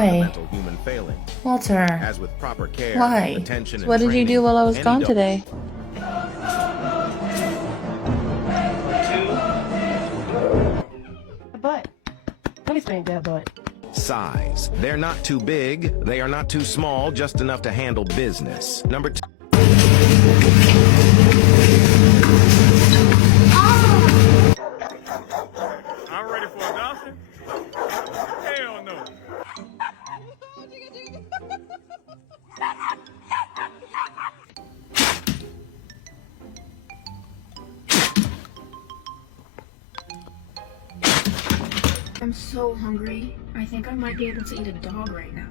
fundamental human failing. Walter. As with proper care, Why? attention, and What did you training, do while I was any gone dog- today? A butt. Let me spank that butt. Size. They're not too big, they are not too small, just enough to handle business. Number 2. I'm ready for adoption? Hell no. I'm so hungry. I think I might be able to eat a dog right now.